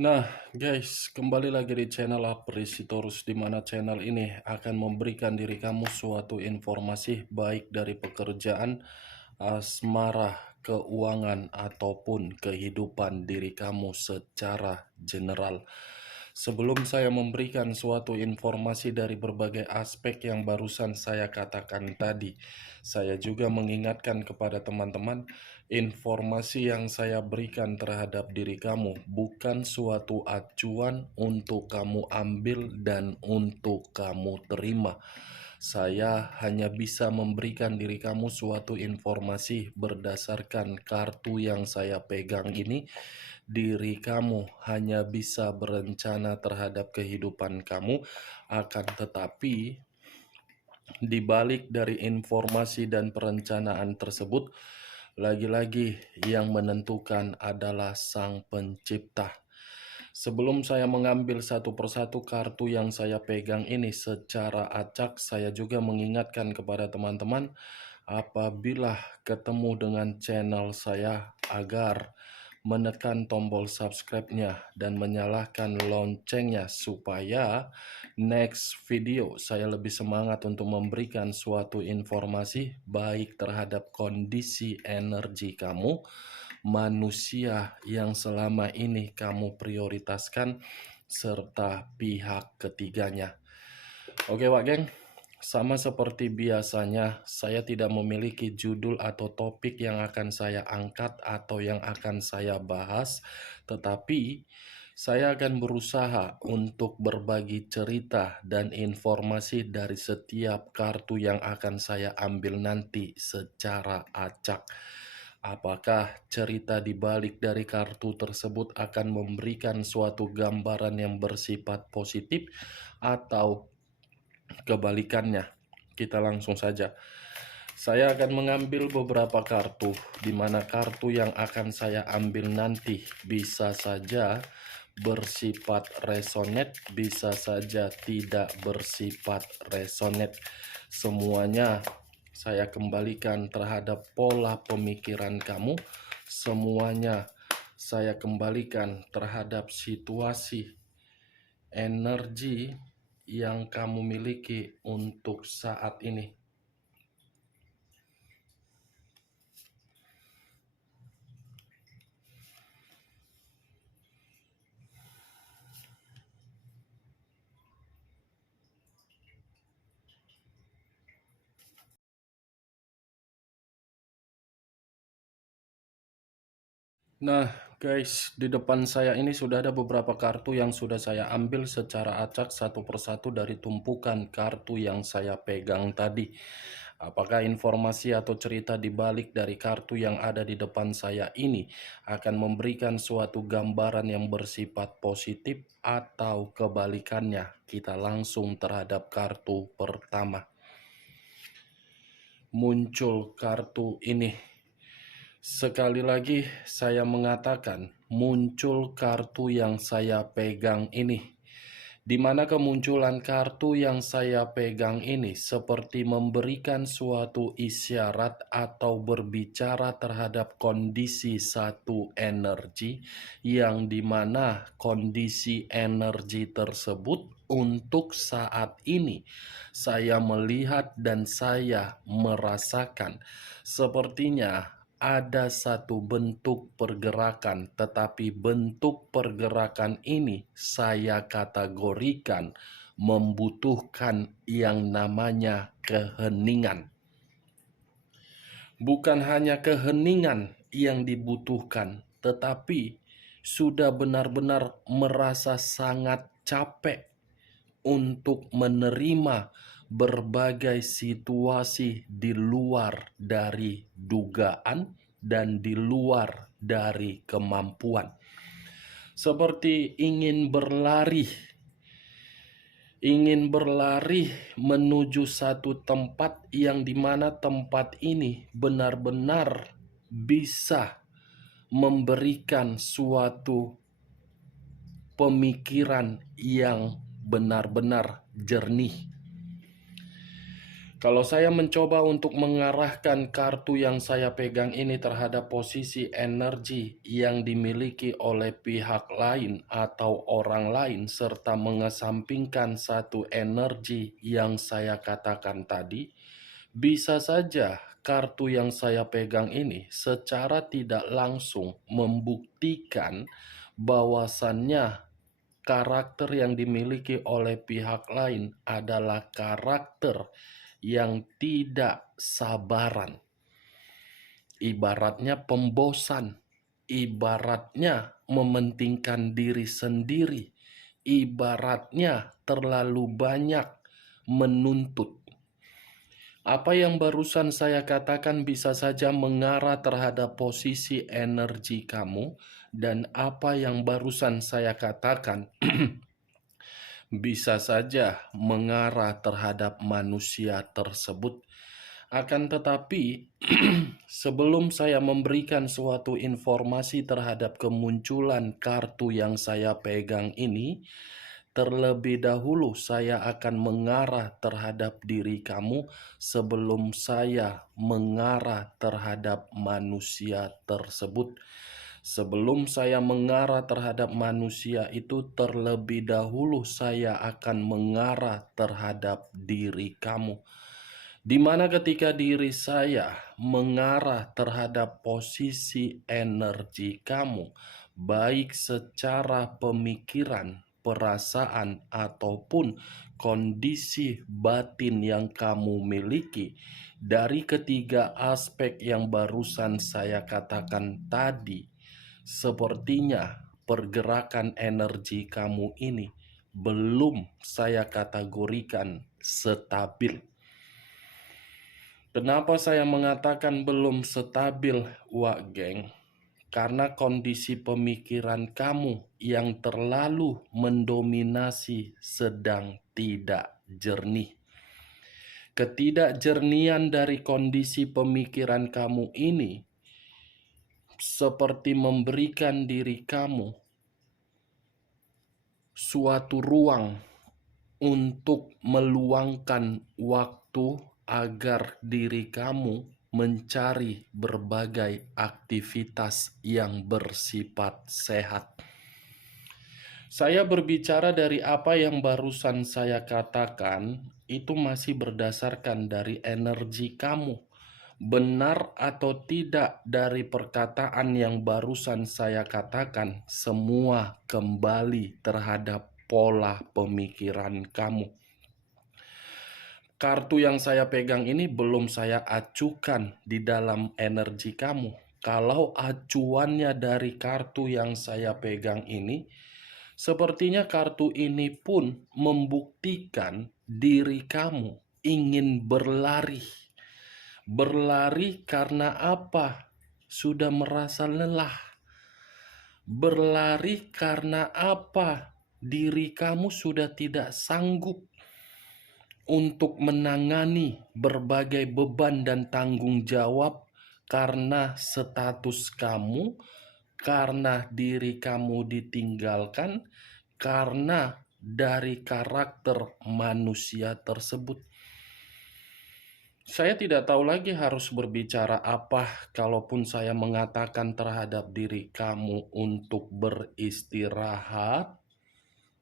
Nah, guys, kembali lagi di channel Apresitorus, di mana channel ini akan memberikan diri kamu suatu informasi baik dari pekerjaan, asmara, keuangan, ataupun kehidupan diri kamu secara general. Sebelum saya memberikan suatu informasi dari berbagai aspek yang barusan saya katakan tadi, saya juga mengingatkan kepada teman-teman, informasi yang saya berikan terhadap diri kamu bukan suatu acuan untuk kamu ambil dan untuk kamu terima. Saya hanya bisa memberikan diri kamu suatu informasi berdasarkan kartu yang saya pegang ini. Diri kamu hanya bisa berencana terhadap kehidupan kamu, akan tetapi di balik dari informasi dan perencanaan tersebut, lagi-lagi yang menentukan adalah Sang Pencipta. Sebelum saya mengambil satu persatu kartu yang saya pegang ini secara acak, saya juga mengingatkan kepada teman-teman apabila ketemu dengan channel saya agar menekan tombol subscribe-nya dan menyalakan loncengnya supaya next video saya lebih semangat untuk memberikan suatu informasi baik terhadap kondisi energi kamu, manusia yang selama ini kamu prioritaskan, serta pihak ketiganya. Oke Wak Geng, sama seperti biasanya saya tidak memiliki judul atau topik yang akan saya angkat atau yang akan saya bahas, tetapi saya akan berusaha untuk berbagi cerita dan informasi dari setiap kartu yang akan saya ambil nanti secara acak. Apakah cerita di balik dari kartu tersebut akan memberikan suatu gambaran yang bersifat positif atau kebalikannya? Kita langsung saja. Saya akan mengambil beberapa kartu, di mana kartu yang akan saya ambil nanti bisa saja bersifat resonate, bisa saja tidak bersifat resonate. Semuanya saya kembalikan terhadap pola pemikiran kamu. Semuanya saya kembalikan terhadap situasi energi yang kamu miliki untuk saat ini. Nah, guys, di depan saya ini sudah ada beberapa kartu yang sudah saya ambil secara acak satu persatu dari tumpukan kartu yang saya pegang tadi. Apakah informasi atau cerita di balik dari kartu yang ada di depan saya ini akan memberikan suatu gambaran yang bersifat positif atau kebalikannya? Kita langsung terhadap kartu pertama. Muncul kartu ini. Sekali lagi saya mengatakan, muncul kartu yang saya pegang ini. Di mana kemunculan kartu yang saya pegang ini seperti memberikan suatu isyarat atau berbicara terhadap kondisi satu energi, yang dimana kondisi energi tersebut untuk saat ini saya melihat dan saya merasakan sepertinya ada satu bentuk pergerakan, tetapi bentuk pergerakan ini saya kategorikan membutuhkan yang namanya keheningan. Bukan hanya keheningan yang dibutuhkan, tetapi sudah benar-benar merasa sangat capek untuk menerima berbagai situasi di luar dari dugaan dan di luar dari kemampuan. Seperti ingin berlari menuju satu tempat yang dimana tempat ini benar-benar bisa memberikan suatu pemikiran yang benar-benar jernih. Kalau saya mencoba untuk mengarahkan kartu yang saya pegang ini terhadap posisi energi yang dimiliki oleh pihak lain atau orang lain, serta mengesampingkan satu energi yang saya katakan tadi, bisa saja kartu yang saya pegang ini secara tidak langsung membuktikan bahwasannya karakter yang dimiliki oleh pihak lain adalah karakter yang tidak sabaran, ibaratnya pembosan, ibaratnya mementingkan diri sendiri, ibaratnya terlalu banyak menuntut. Apa yang barusan saya katakan bisa saja mengarah terhadap posisi energi kamu, dan apa yang barusan saya katakan bisa saja mengarah terhadap manusia tersebut. Akan tetapi, sebelum saya memberikan suatu informasi terhadap kemunculan kartu yang saya pegang ini, terlebih dahulu saya akan mengarah terhadap diri kamu sebelum saya mengarah terhadap manusia tersebut. Sebelum saya mengarah terhadap manusia itu, terlebih dahulu saya akan mengarah terhadap diri kamu. Di mana ketika diri saya mengarah terhadap posisi energi kamu, baik secara pemikiran, perasaan, ataupun kondisi batin yang kamu miliki, dari ketiga aspek yang barusan saya katakan tadi, sepertinya pergerakan energi kamu ini belum saya kategorikan stabil. Kenapa saya mengatakan belum stabil, Wak Geng? Karena kondisi pemikiran kamu yang terlalu mendominasi sedang tidak jernih. Ketidakjernihan dari kondisi pemikiran kamu ini seperti memberikan diri kamu suatu ruang untuk meluangkan waktu agar diri kamu mencari berbagai aktivitas yang bersifat sehat. Saya berbicara dari apa yang barusan saya katakan, itu masih berdasarkan dari energi kamu. Benar atau tidak dari perkataan yang barusan saya katakan, semua kembali terhadap pola pemikiran kamu. Kartu yang saya pegang ini belum saya acukan di dalam energi kamu. Kalau acuannya dari kartu yang saya pegang ini, sepertinya kartu ini pun membuktikan diri kamu ingin berlari. Berlari karena apa? Sudah merasa lelah. Berlari karena apa? Diri kamu sudah tidak sanggup untuk menangani berbagai beban dan tanggung jawab karena status kamu, karena diri kamu ditinggalkan, karena dari karakter manusia tersebut. Saya tidak tahu lagi harus berbicara apa kalaupun saya mengatakan terhadap diri kamu untuk beristirahat.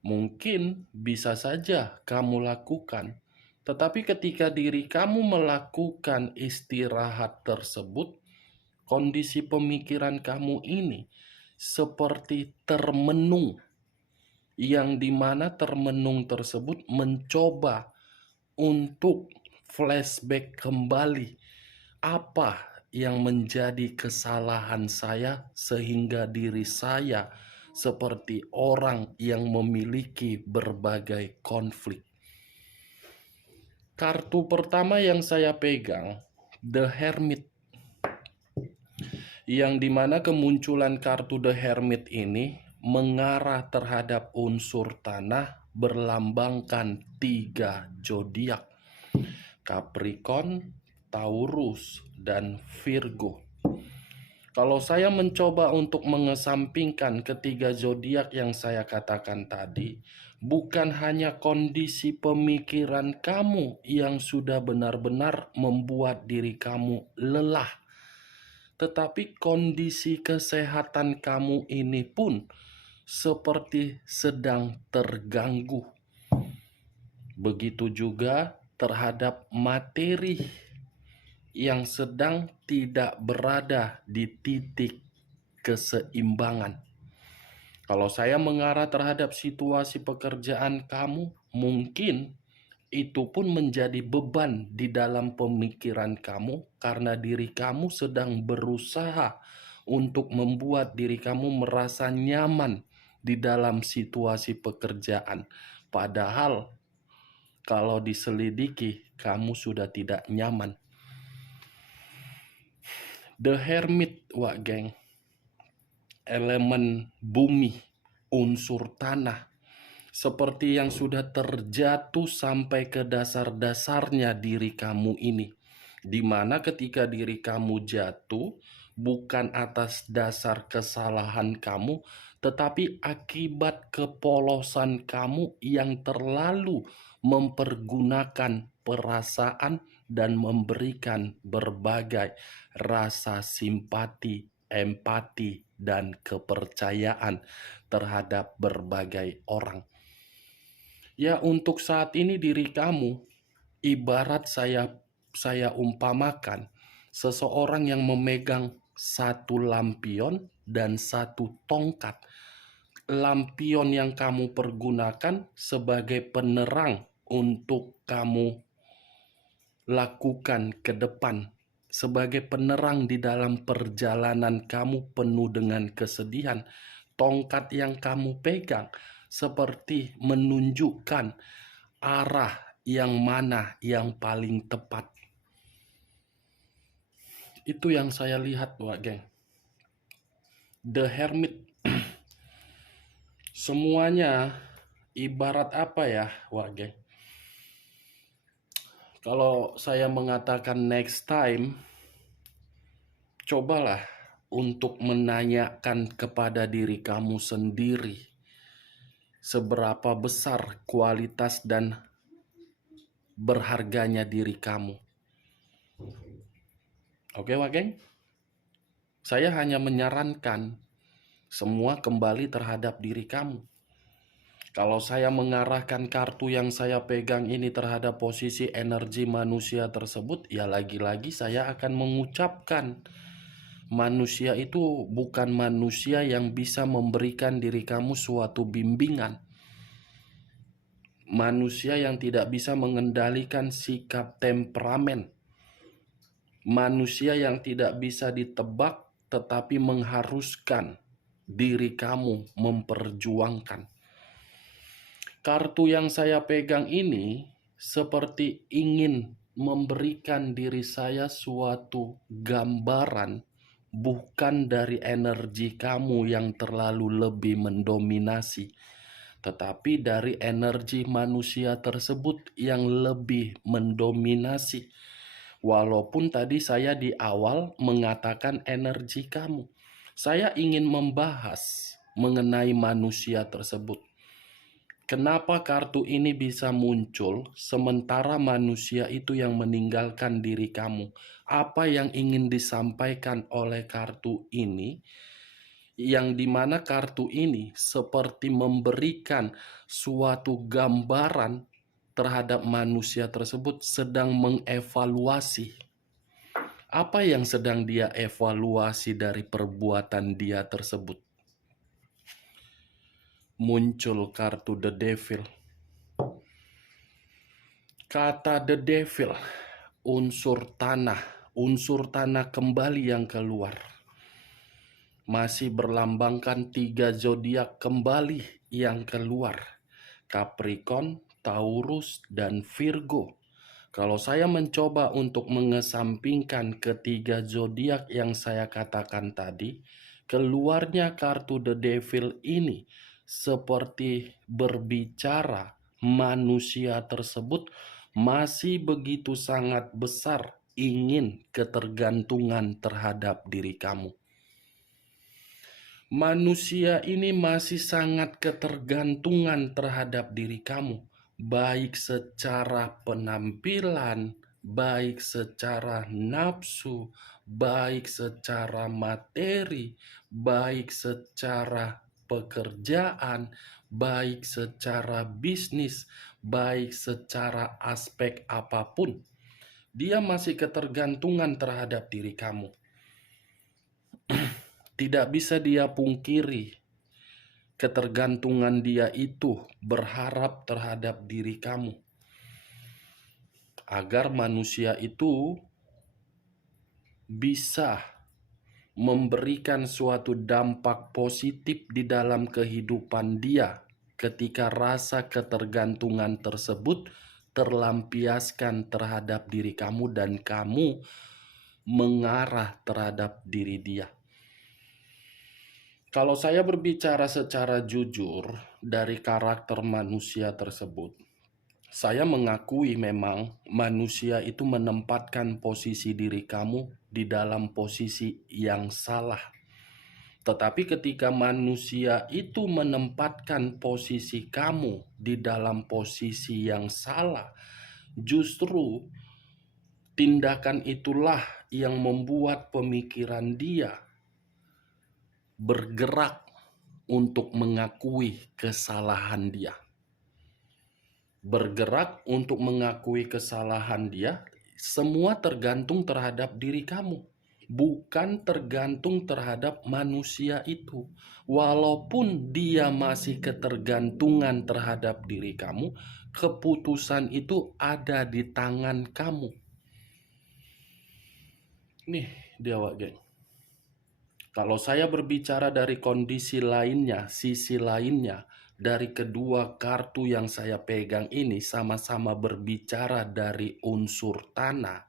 Mungkin bisa saja kamu lakukan. Tetapi ketika diri kamu melakukan istirahat tersebut, kondisi pemikiran kamu ini seperti termenung, yang dimana termenung tersebut mencoba untuk flashback kembali apa yang menjadi kesalahan saya sehingga diri saya seperti orang yang memiliki berbagai konflik. Kartu pertama yang saya pegang, The Hermit, yang dimana kemunculan kartu The Hermit ini mengarah terhadap unsur tanah berlambangkan 3 zodiak, Capricorn, Taurus, dan Virgo. Kalau saya mencoba untuk mengesampingkan ketiga zodiak yang saya katakan tadi, Bukan hanya kondisi pemikiran kamu yang sudah benar-benar membuat diri kamu lelah, tetapi kondisi kesehatan kamu ini pun seperti sedang terganggu. Begitu juga terhadap materi yang sedang tidak berada di titik keseimbangan. Kalau saya mengarah terhadap situasi pekerjaan kamu, mungkin itu pun menjadi beban di dalam pemikiran kamu karena diri kamu sedang berusaha untuk membuat diri kamu merasa nyaman di dalam situasi pekerjaan. Padahal kalau diselidiki, kamu sudah tidak nyaman. The Hermit, Wak Geng, elemen bumi, unsur tanah, seperti yang sudah terjatuh sampai ke dasar-dasarnya diri kamu ini. Di mana ketika diri kamu jatuh, bukan atas dasar kesalahan kamu, tetapi akibat kepolosan kamu yang terlalu mempergunakan perasaan dan memberikan berbagai rasa simpati, empati, dan kepercayaan terhadap berbagai orang. Ya, untuk saat ini diri kamu ibarat saya umpamakan seseorang yang memegang satu lampion dan satu tongkat. Lampion yang kamu pergunakan sebagai penerang untuk kamu lakukan ke depan, sebagai penerang di dalam perjalanan kamu penuh dengan kesedihan. Tongkat yang kamu pegang seperti menunjukkan arah yang mana yang paling tepat. Itu yang saya lihat, Wak Geng. The Hermit. Semuanya ibarat apa ya, Wak Geng? Kalau saya mengatakan next time, cobalah untuk menanyakan kepada diri kamu sendiri seberapa besar kualitas dan berharganya diri kamu. Oke, Wak Geng? Saya hanya menyarankan semua kembali terhadap diri kamu. Kalau saya mengarahkan kartu yang saya pegang ini terhadap posisi energi manusia tersebut, ya lagi-lagi saya akan mengucapkan manusia itu bukan manusia yang bisa memberikan diri kamu suatu bimbingan. Manusia yang tidak bisa mengendalikan sikap temperamen. Manusia yang tidak bisa ditebak tetapi mengharuskan diri kamu memperjuangkan. Kartu yang saya pegang ini seperti ingin memberikan diri saya suatu gambaran bukan dari energi kamu yang terlalu lebih mendominasi, tetapi dari energi manusia tersebut yang lebih mendominasi. Walaupun tadi saya di awal mengatakan energi kamu, saya ingin membahas mengenai manusia tersebut. Kenapa kartu ini bisa muncul sementara manusia itu yang meninggalkan diri kamu? Apa yang ingin disampaikan oleh kartu ini? Yang dimana kartu ini seperti memberikan suatu gambaran terhadap manusia tersebut sedang mengevaluasi. Apa yang sedang dia evaluasi dari perbuatan dia tersebut? Muncul kartu The Devil. Kata The Devil, unsur tanah kembali yang keluar. Masih berlambangkan 3 zodiak kembali yang keluar. Capricorn, Taurus, dan Virgo. Kalau saya mencoba untuk mengesampingkan ketiga zodiak yang saya katakan tadi, keluarnya kartu The Devil ini seperti berbicara manusia tersebut masih begitu sangat besar ingin ketergantungan terhadap diri kamu. Manusia ini masih sangat ketergantungan terhadap diri kamu, baik secara penampilan, baik secara nafsu, baik secara materi, baik secara pekerjaan, baik secara bisnis, baik secara aspek apapun. Dia masih ketergantungan terhadap diri kamu. Tidak bisa dia pungkiri ketergantungan dia itu berharap terhadap diri kamu. Agar manusia itu bisa memberikan suatu dampak positif di dalam kehidupan dia ketika rasa ketergantungan tersebut terlampiaskan terhadap diri kamu dan kamu mengarah terhadap diri dia. Kalau saya berbicara secara jujur dari karakter manusia tersebut, saya mengakui memang manusia itu menempatkan posisi diri kamu di dalam posisi yang salah. Tetapi ketika manusia itu menempatkan posisi kamu di dalam posisi yang salah, justru tindakan itulah yang membuat pemikiran dia bergerak untuk mengakui kesalahan dia. Bergerak untuk mengakui kesalahan dia, semua tergantung terhadap diri kamu, bukan tergantung terhadap manusia itu. Walaupun dia masih ketergantungan terhadap diri kamu, keputusan itu ada di tangan kamu. Nih dia, geng. Kalau saya berbicara dari kondisi lainnya, sisi lainnya, dari kedua kartu yang saya pegang ini sama-sama berbicara dari unsur tanah,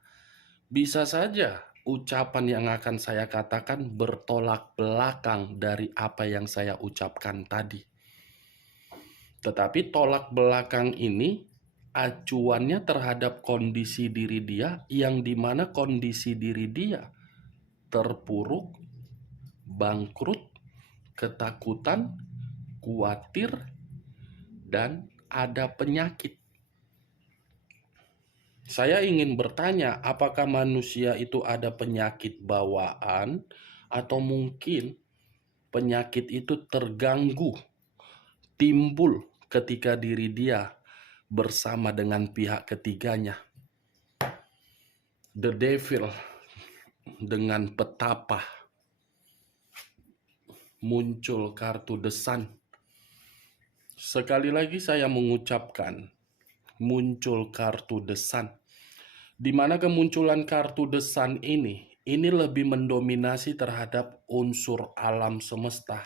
bisa saja ucapan yang akan saya katakan bertolak belakang dari apa yang saya ucapkan tadi. Tetapi tolak belakang ini acuannya terhadap kondisi diri dia, yang dimana kondisi diri dia terpuruk, bangkrut, ketakutan, khawatir, dan ada penyakit. Saya ingin bertanya, apakah manusia itu ada penyakit bawaan atau mungkin penyakit itu terganggu, timbul ketika diri dia bersama dengan pihak ketiganya. The devil dengan petapa. Muncul kartu The Sun. Sekali lagi saya mengucapkan, muncul kartu The Sun. Di mana kemunculan kartu The Sun ini lebih mendominasi terhadap unsur alam semesta.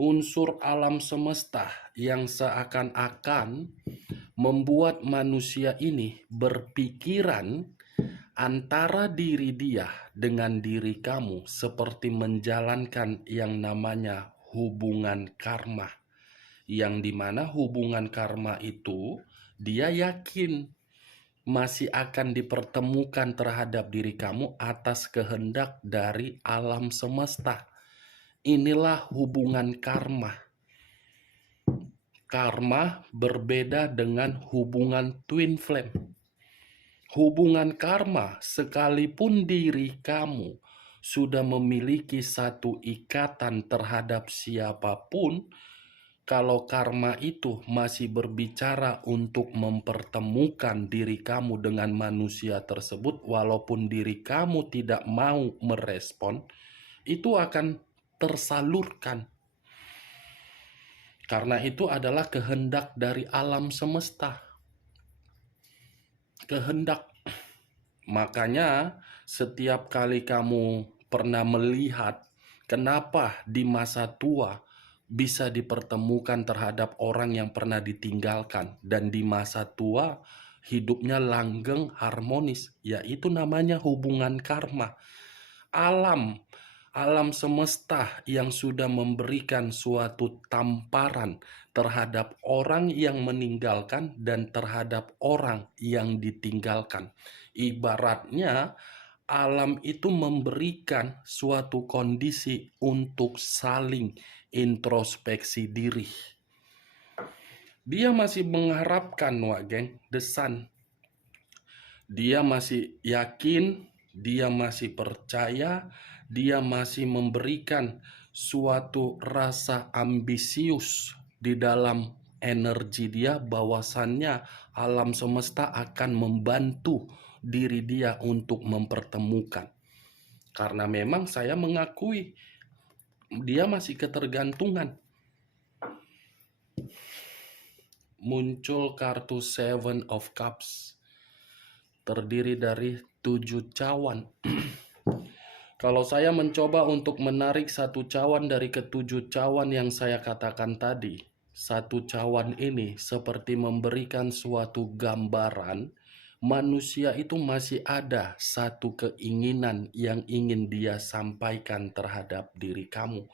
Unsur alam semesta yang seakan-akan membuat manusia ini berpikiran antara diri dia dengan diri kamu seperti menjalankan yang namanya hubungan karma. Yang dimana hubungan karma itu dia yakin masih akan dipertemukan terhadap diri kamu atas kehendak dari alam semesta. Inilah hubungan karma. Karma berbeda dengan hubungan twin flame. Hubungan karma, sekalipun diri kamu sudah memiliki satu ikatan terhadap siapapun, kalau karma itu masih berbicara untuk mempertemukan diri kamu dengan manusia tersebut, walaupun diri kamu tidak mau merespon, itu akan tersalurkan. Karena itu adalah kehendak dari alam semesta. Kehendak. Makanya setiap kali kamu pernah melihat kenapa di masa tua bisa dipertemukan terhadap orang yang pernah ditinggalkan dan di masa tua hidupnya langgeng harmonis, yaitu namanya hubungan karma. Alam semesta yang sudah memberikan suatu tamparan terhadap orang yang meninggalkan dan terhadap orang yang ditinggalkan. Ibaratnya alam itu memberikan suatu kondisi untuk saling introspeksi diri. Dia masih mengharapkan, Wak Geng, The Sun. Dia masih yakin, dia masih percaya, dia masih memberikan suatu rasa ambisius di dalam energi dia, bahwasannya alam semesta akan membantu diri dia untuk mempertemukan. Karena memang saya mengakui dia masih ketergantungan. Muncul kartu Seven of Cups, terdiri dari 7 cawan. Kalau saya mencoba untuk menarik satu cawan dari ketujuh cawan yang saya katakan tadi, satu cawan ini seperti memberikan suatu gambaran manusia itu masih ada satu keinginan yang ingin dia sampaikan terhadap diri kamu.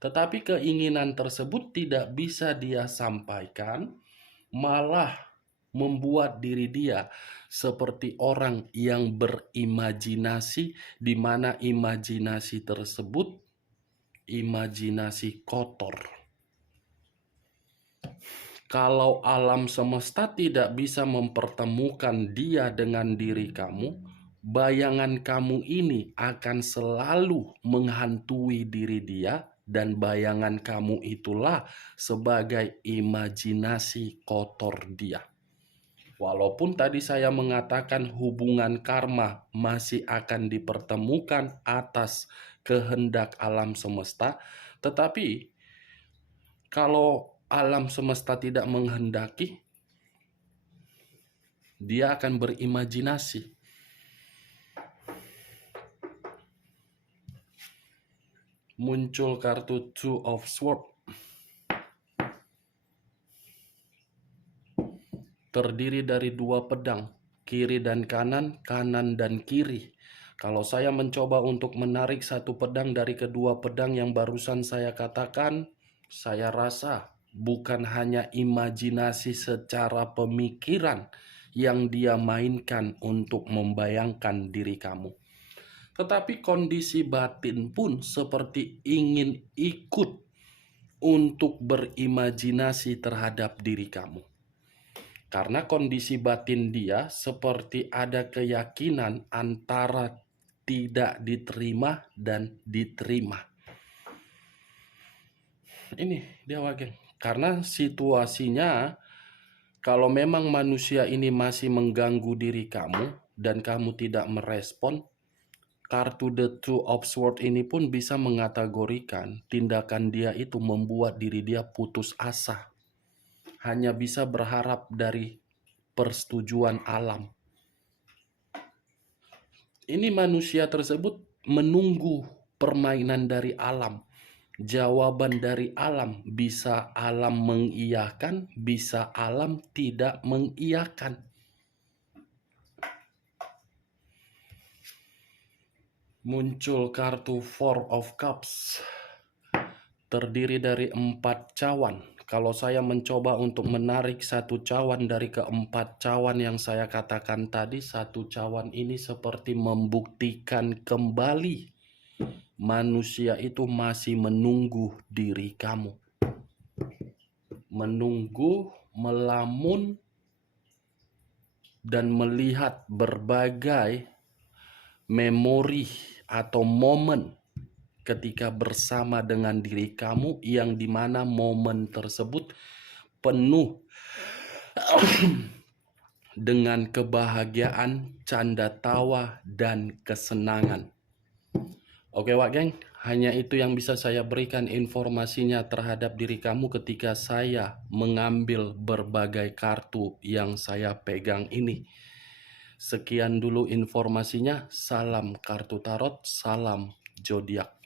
Tetapi keinginan tersebut tidak bisa dia sampaikan, malah membuat diri dia seperti orang yang berimajinasi, di mana imajinasi tersebut imajinasi kotor. Kalau alam semesta tidak bisa mempertemukan dia dengan diri kamu, bayangan kamu ini akan selalu menghantui diri dia, dan bayangan kamu itulah sebagai imajinasi kotor dia. Walaupun tadi saya mengatakan hubungan karma masih akan dipertemukan atas kehendak alam semesta, tetapi kalau alam semesta tidak menghendaki, dia akan berimajinasi. Muncul kartu Two of Swords, terdiri dari 2 pedang, kiri dan kanan, kanan dan kiri. Kalau saya mencoba untuk menarik satu pedang dari kedua pedang yang barusan saya katakan, saya rasa bukan hanya imajinasi secara pemikiran yang dia mainkan untuk membayangkan diri kamu, tetapi kondisi batin pun seperti ingin ikut untuk berimajinasi terhadap diri kamu. Karena kondisi batin dia seperti ada keyakinan antara tidak diterima dan diterima. Ini dia, Wak Geng. Karena situasinya, kalau memang manusia ini masih mengganggu diri kamu dan kamu tidak merespon, kartu The Two of Swords ini pun bisa mengategorikan tindakan dia itu membuat diri dia putus asa. Hanya bisa berharap dari persetujuan alam. Ini manusia tersebut menunggu permainan dari alam. Jawaban dari alam, bisa alam mengiyakan, bisa alam tidak mengiyakan. Muncul kartu Four of Cups, terdiri dari 4 cawan. Kalau saya mencoba untuk menarik satu cawan dari keempat cawan yang saya katakan tadi, satu cawan ini seperti membuktikan kembali manusia itu masih menunggu diri kamu. Menunggu, melamun, dan melihat berbagai memori atau momen ketika bersama dengan diri kamu, yang dimana momen tersebut penuh dengan kebahagiaan, canda tawa, dan kesenangan. Oke, Wak Geng, hanya itu yang bisa saya berikan informasinya terhadap diri kamu ketika saya mengambil berbagai kartu yang saya pegang ini. Sekian dulu informasinya. Salam kartu tarot, salam zodiak.